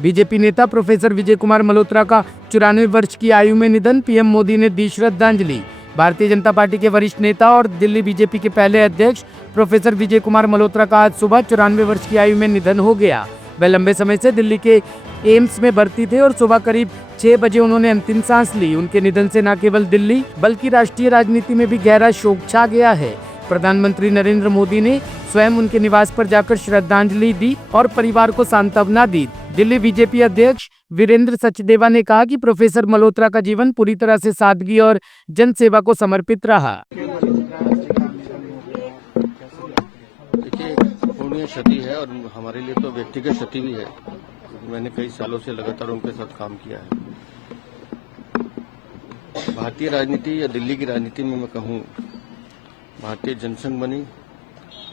BJP नेता professor Vijay Kumar Malhotra का 94 वर्ष की आयु में निधन, पीएम मोदी ने दी श्रद्धांजलि। भारतीय जनता पार्टी के वरिष्ठ नेता और दिल्ली बीजेपी के पहले अध्यक्ष प्रोफेसर विजय कुमार मल्होत्रा का आज सुबह 94 वर्ष की आयु में निधन हो गया। वे लंबे समय से दिल्ली के एम्स में भर्ती थे और सुबह करीब 6 बजे उन्होंने अंतिम सांस ली। उनके निधन से न केवल दिल्ली बल्कि राष्ट्रीय राजनीति में भी गहरा शोक छा गया है। प्रधानमंत्री नरेंद्र मोदी ने स्वयं उनके निवास पर जाकर श्रद्धांजलि दी और परिवार को सांत्वना दी। दिल्ली बीजेपी अध्यक्ष वीरेंद्र सचदेवा ने कहा कि प्रोफेसर मल्होत्रा का जीवन पूरी तरह से सादगी और जनसेवा को समर्पित रहा। देखिए, पूर्णीय क्षति है और हमारे लिए तो व्यक्तिगत क्षति भी है। मैंने कई सालों से लगातार उनके साथ काम किया है। भारतीय राजनीति या दिल्ली की राजनीति में मैं कहूँ, भारतीय जनसंघ बनी,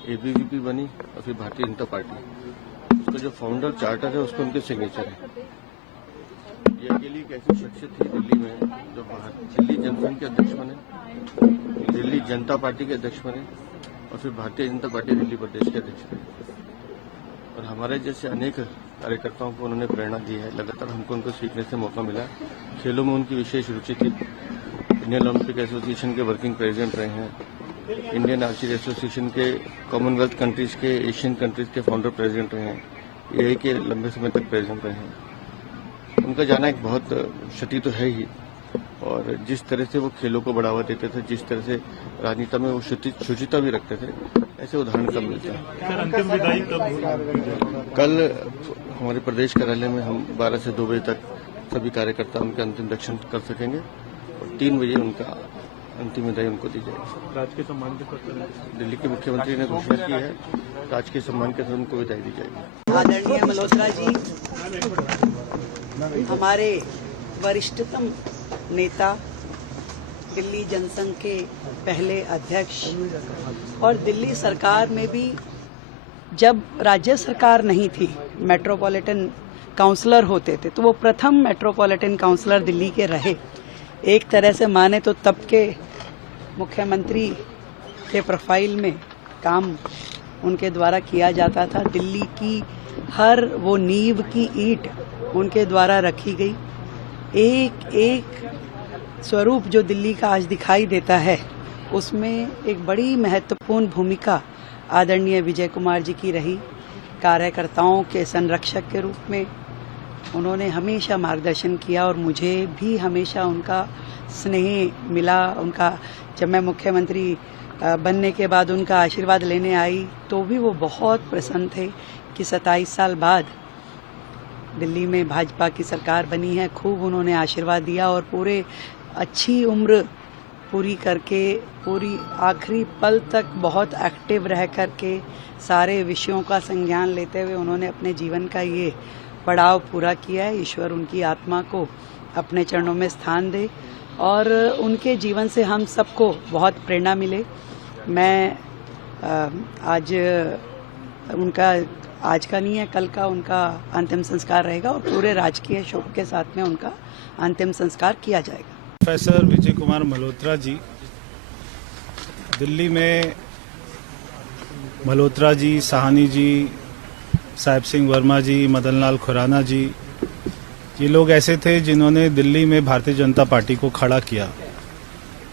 एबीवीपी बनी और फिर भारतीय जनता पार्टी, उसका जो फाउंडर चार्टर है उसको उनके सिग्नेचर है। ये अकेली एक ऐसी शख्सियत थी दिल्ली में जो दिल्ली जनसंघ के अध्यक्ष बने, दिल्ली जनता पार्टी के अध्यक्ष बने और फिर भारतीय जनता पार्टी दिल्ली प्रदेश के अध्यक्ष बने। और हमारे जैसे अनेक कार्यकर्ताओं को उन्होंने प्रेरणा दी है। लगातार हमको उनको सीखने से मौका मिला। खेलों में उनकी विशेष रुचि थी। इंडियन ओलंपिक एसोसिएशन के वर्किंग प्रेसिडेंट रहे हैं, इंडियन आर्चरी एसोसिएशन के, कॉमनवेल्थ कंट्रीज के, एशियन कंट्रीज के फाउंडर प्रेसिडेंट रहे हैं, एआई के लंबे समय तक प्रेसिडेंट रहे हैं। उनका जाना एक बहुत क्षति तो है ही, और जिस तरह से वो खेलों को बढ़ावा देते थे, जिस तरह से राजनीति में वो शुचिता भी रखते थे, ऐसे उदाहरण कब मिलते हैं। अंतिम विदाई कब होगी? कल हमारे प्रदेश कार्यालय में हम 12 से 2 बजे तक सभी कार्यकर्ता उनके अंतिम दर्शन कर सकेंगे और 3 बजे उनका अंतिम विदाई उनको दी जाएगी। राजकीय सम्मान के साथ दिल्ली के मुख्यमंत्री ने घोषणा की है, राजकीय सम्मान के साथ उनको विदाई दी जाएगी। आदरणीय मल्होत्रा जी हमारे वरिष्ठतम नेता, दिल्ली जनसंघ के पहले अध्यक्ष, और दिल्ली सरकार में भी जब राज्य सरकार नहीं थी, मेट्रोपॉलिटन काउंसलर होते थे, तो वो प्रथम मेट्रोपॉलिटन काउंसलर दिल्ली के रहे। एक तरह से माने तो तब के मुख्यमंत्री के प्रोफाइल में काम उनके द्वारा किया जाता था। दिल्ली की हर वो नींव की ईंट उनके द्वारा रखी गई। एक एक स्वरूप जो दिल्ली का आज दिखाई देता है, उसमें एक बड़ी महत्वपूर्ण भूमिका आदरणीय विजय कुमार जी की रही। कार्यकर्ताओं के संरक्षक के रूप में उन्होंने हमेशा मार्गदर्शन किया और मुझे भी हमेशा उनका स्नेह मिला। उनका जब मैं मुख्यमंत्री बनने के बाद उनका आशीर्वाद लेने आई तो भी वो बहुत प्रसन्न थे कि 27 साल बाद दिल्ली में भाजपा की सरकार बनी है। खूब उन्होंने आशीर्वाद दिया और पूरे अच्छी उम्र पूरी करके, पूरी आखिरी पल तक बहुत एक्टिव रह करके सारे विषयों का संज्ञान लेते हुए उन्होंने अपने जीवन का ये पड़ाव पूरा किया है। ईश्वर उनकी आत्मा को अपने चरणों में स्थान दे और उनके जीवन से हम सबको बहुत प्रेरणा मिले। मैं आज उनका, आज का नहीं है, कल का उनका अंतिम संस्कार रहेगा और पूरे राजकीय शोक के साथ में उनका अंतिम संस्कार किया जाएगा। प्रोफेसर विजय कुमार मल्होत्रा जी, दिल्ली में मल्होत्रा जी, साहनी जी, साहिब सिंह वर्मा जी, मदन लाल खुराना जी, ये लोग ऐसे थे जिन्होंने दिल्ली में भारतीय जनता पार्टी को खड़ा किया।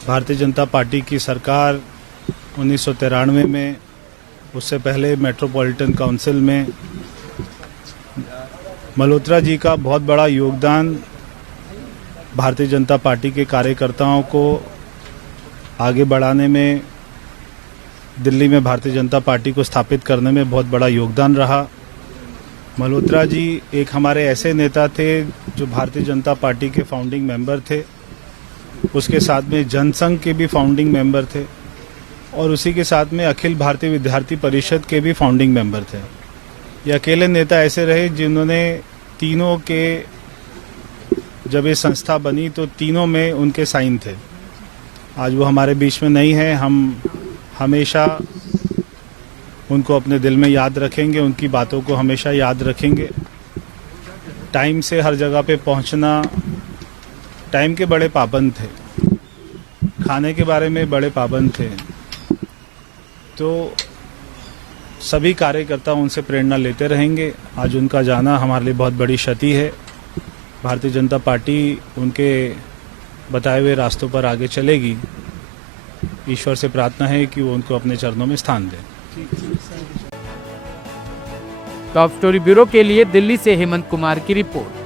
भारतीय जनता पार्टी की सरकार 1993 में, उससे पहले मेट्रोपॉलिटन काउंसिल में मल्होत्रा जी का बहुत बड़ा योगदान भारतीय जनता पार्टी के कार्यकर्ताओं को आगे बढ़ाने में, दिल्ली में भारतीय जनता पार्टी को स्थापित करने में बहुत बड़ा योगदान रहा। मल्होत्रा जी एक हमारे ऐसे नेता थे जो भारतीय जनता पार्टी के फाउंडिंग मेंबर थे, उसके साथ में जनसंघ के भी फाउंडिंग मेंबर थे और उसी के साथ में अखिल भारतीय विद्यार्थी परिषद के भी फाउंडिंग मेंबर थे। ये अकेले नेता ऐसे रहे जिन्होंने तीनों के, जब ये संस्था बनी तो तीनों में उनके साइन थे। आज वो हमारे बीच में नहीं है, हम हमेशा उनको अपने दिल में याद रखेंगे, उनकी बातों को हमेशा याद रखेंगे। टाइम से हर जगह पे पहुंचना, टाइम के बड़े पाबंद थे, खाने के बारे में बड़े पाबंद थे। तो सभी कार्यकर्ता उनसे प्रेरणा लेते रहेंगे। आज उनका जाना हमारे लिए बहुत बड़ी क्षति है। भारतीय जनता पार्टी उनके बताए हुए रास्तों पर आगे चलेगी। ईश्वर से प्रार्थना है कि वो उनको अपने चरणों में स्थान दें। टॉप स्टोरी ब्यूरो के लिए दिल्ली से हेमंत कुमार की रिपोर्ट।